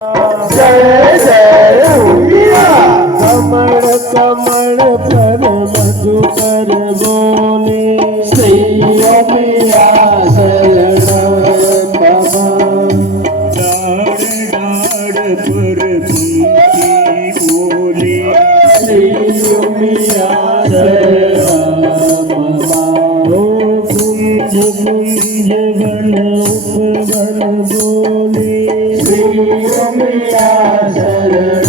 जय जय उड़िया कमल कमल पर मधुकर बोले श्री अमिया शरण बाबा डाड़ डाड़ पर कुंती बोले श्री अमिया शरण बाबा ओ कुंज कुंज वन उपवन बोले श्री अमिया शरण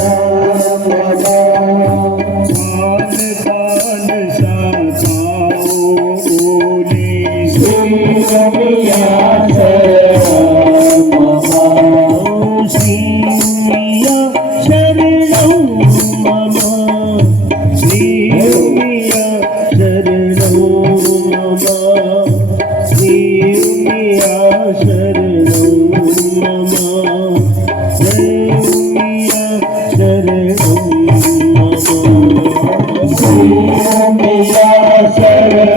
बाबा कान कान शाखाओ बोले श्री अमिया शरण बाबा श्रीया शरणं मम श्रीया शरणं मम श्रीया शरणं मम श्रीया शरणं मम श्री अमिया शरण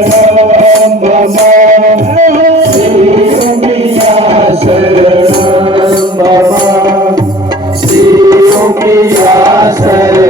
बाबा श्री अमिया शरण बाबा श्री अमिया शरण